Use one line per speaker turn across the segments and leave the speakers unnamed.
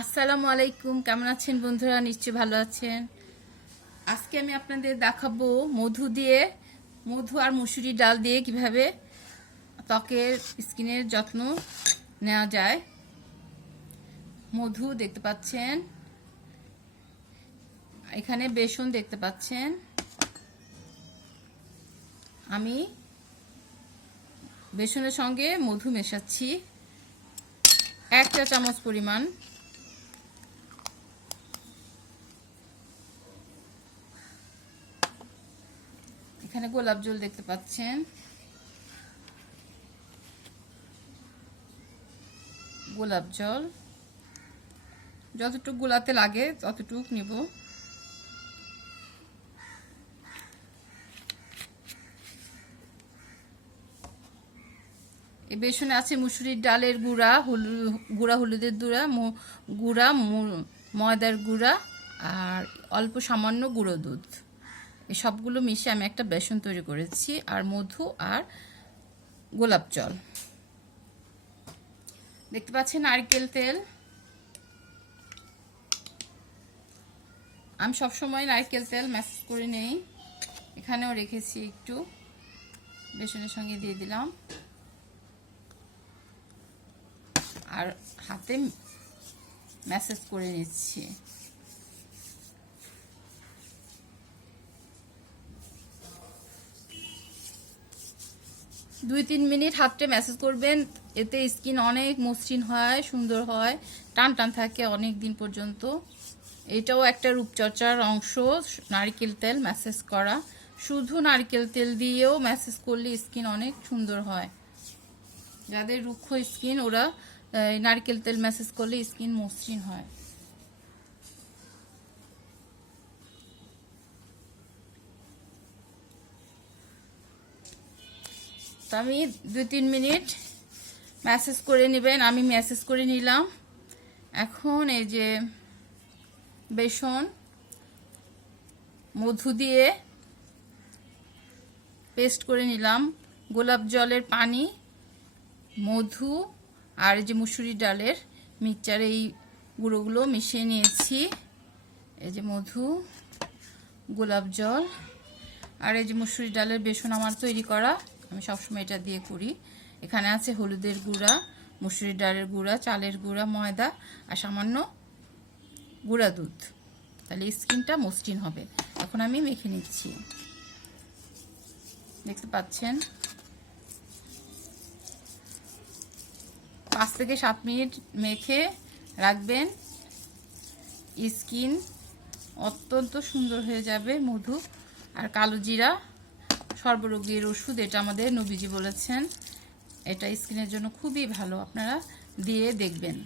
আসসালামু আলাইকুম, কেমন আছেন বন্ধুরা? নিশ্চয়ই ভালো আছেন। আজকে আমি আপনাদের দেখাবো মধু দিয়ে, মধু আর মুসুরি ডাল দিয়ে কীভাবে ত্বকের স্কিনের যত্ন নেওয়া যায়। মধু দেখতে পাচ্ছেন। এখানে বেসন দেখতে পাচ্ছেন। আমি বেসনের সঙ্গে মধু মেশাচ্ছি। এক চা চামচ পরিমাণ। এখানে গোলাপ জল দেখতে পাচ্ছেন। গোলাপ জল। যতটুকু গোলাতে লাগে, ততটুক নিব। এই বেসনে আছে মুসুরির ডালের গুঁড়া, হলু, গুঁড়া হলুদের গুঁড়া গুঁড়া ময়দার গুঁড়া, আর অল্প সামান্য গুঁড়ো দুধ। সবগুলো মিশে আমি একটা বেসন তৈরি করেছি, আর মধু আর গোলাপ জল। দেখতে পাচ্ছেন নারকেল তেল? আমি সবসময় নারকেল তেল ম্যাসেজ করে নেই। এখানেও রেখেছি একটু। বেসনের সঙ্গে দিয়ে দিলাম। আর হাতে ম্যাসেজ করে নিচ্ছি। দুই তিন মিনিট হাতটা ম্যাসেজ করবেন, এতে স্কিন অনেক মসৃণ হয়, সুন্দর হয় টান টান থাকে অনেক দিন পর্যন্ত। এটাও একটা রূপচর্চার অংশ, নারকেল তেল ম্যাসেজ করা। শুধু নারকেল তেল দিয়েও ম্যাসেজ করলে স্কিন অনেক সুন্দর হয়। যাদের রুক্ষ স্কিন, ওরা নারকেল তেল ম্যাসেজ করলে স্কিন মসৃণ হয়। তো আমি দুই, তিন মিনিট ম্যাসেজ করে নেবেন। আমি ম্যাসেজ করে নিলাম। এখন এই যে বেসন, মধু দিয়ে পেস্ট করে নিলাম। গোলাপ জলের পানি, মধু আর যে মুসুরি ডালের মিক্সচার এই গুঁড়োগুলো মিশিয়ে নিয়েছি। এই যে মধু, গোলাপ জল আর এই যে মুসুরি ডালের বেসন আমার তৈরি করা আমি সবসময় এটা দিয়ে করি। এখানে আছে হলুদের গুঁড়া মুসুরি ডালের গুঁড়া, চালের গুঁড়া, ময়দা আর সামান্য গুঁড়া দুধ। তাহলে স্কিনটা মসৃণ হবে। এখন আমি মেখে নিচ্ছি। দেখতে পাচ্ছেন? পাঁচ থেকে সাত মিনিট মেখে রাখবেন। স্কিন অত্যন্ত সুন্দর হয়ে যাবে মধু আর কালো জিরা। সর্বরোগীর ওষুধ এটা আমাদের নবীজি বলেছেন। এটা স্কিনের জন্য খুবই ভালো আপনারা দিয়ে দেখবেন।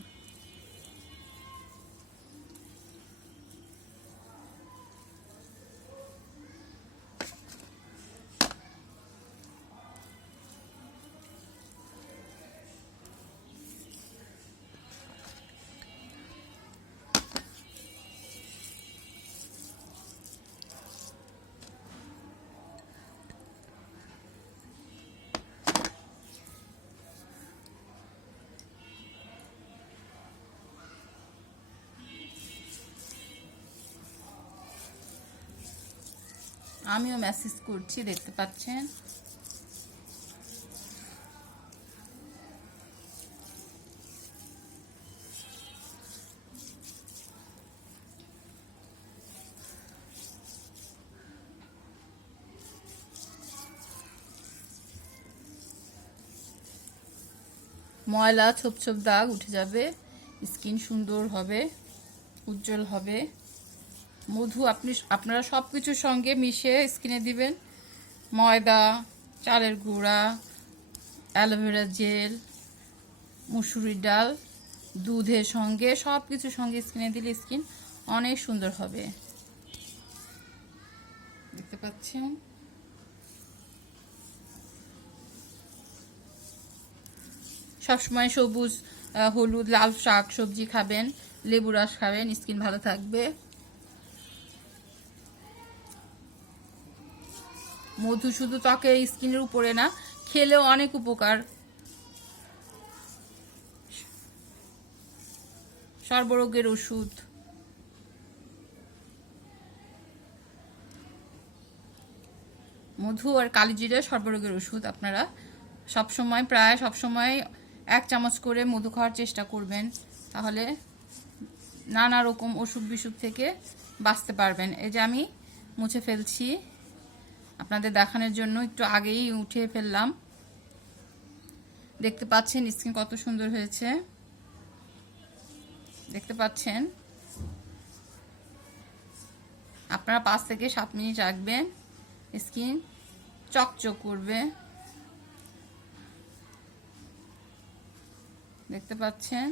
আমিও মেসেজ করছি, দেখতে পাচ্ছেন? ময়লা ছোপ ছোপ দাগ উঠে যাবে, স্কিন সুন্দর হবে, উজ্জ্বল হবে। মধু, আপনি আপনারা সব কিছুর সঙ্গে মিশিয়ে স্কিনে দিবেন। ময়দা, চালের গুঁড়া অ্যালোভেরা জেল মুসুরির ডাল, দুধের সঙ্গে সব কিছুর সঙ্গে স্কিনে দিলে স্কিন অনেক সুন্দর হবে। দেখতে পাচ্ছেন? সবসময় সবুজ হলুদ, লাল শাক সবজি খাবেন লেবু রস খাবেন, স্কিন ভালো থাকবে। মধু শুধু ত্বকের স্কিনের উপরে না, খেলেও অনেক উপকার। সর্বরোগের ওষুধ। মধু আর কালিজিরা সর্বরোগের ওষুধ, আপনারা সব সময় প্রায় সব সময় এক চামচ করে মধু খাওয়ার চেষ্টা করবেন। তাহলে নানা রকম অসুখ বিসুখ থেকে বাঁচতে পারবেন। এই যে আমি মুছে ফেলছি। আপনাদের দেখানোর জন্য একটু আগেই উঠিয়ে ফেললাম। দেখতে পাচ্ছেন স্কিন কত সুন্দর হয়েছে। দেখতে পাচ্ছেন? আপনারা পাঁচ থেকে সাত মিনিট রাখবেন স্কিন চকচক করবে। দেখতে পাচ্ছেন?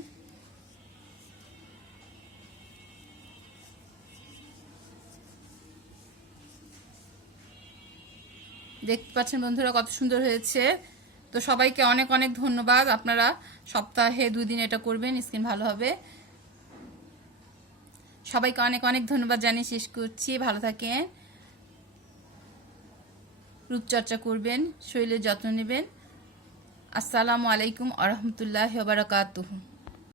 দেখতে পাচ্ছেন বন্ধুরা কত সুন্দর হয়েছে। তো সবাইকে অনেক অনেক ধন্যবাদ। আপনারা সপ্তাহে দুই দিন এটা করবেন, স্কিন ভালো হবে। সবাইকে অনেক অনেক ধন্যবাদ জানিয়ে শেষ করছি। ভালো থাকেন। রূপচর্চা করবেন, শরীরের যত্ন নেবেন। আসসালামু আলাইকুম আরহামতুল্লাহ বারাকাতুহু।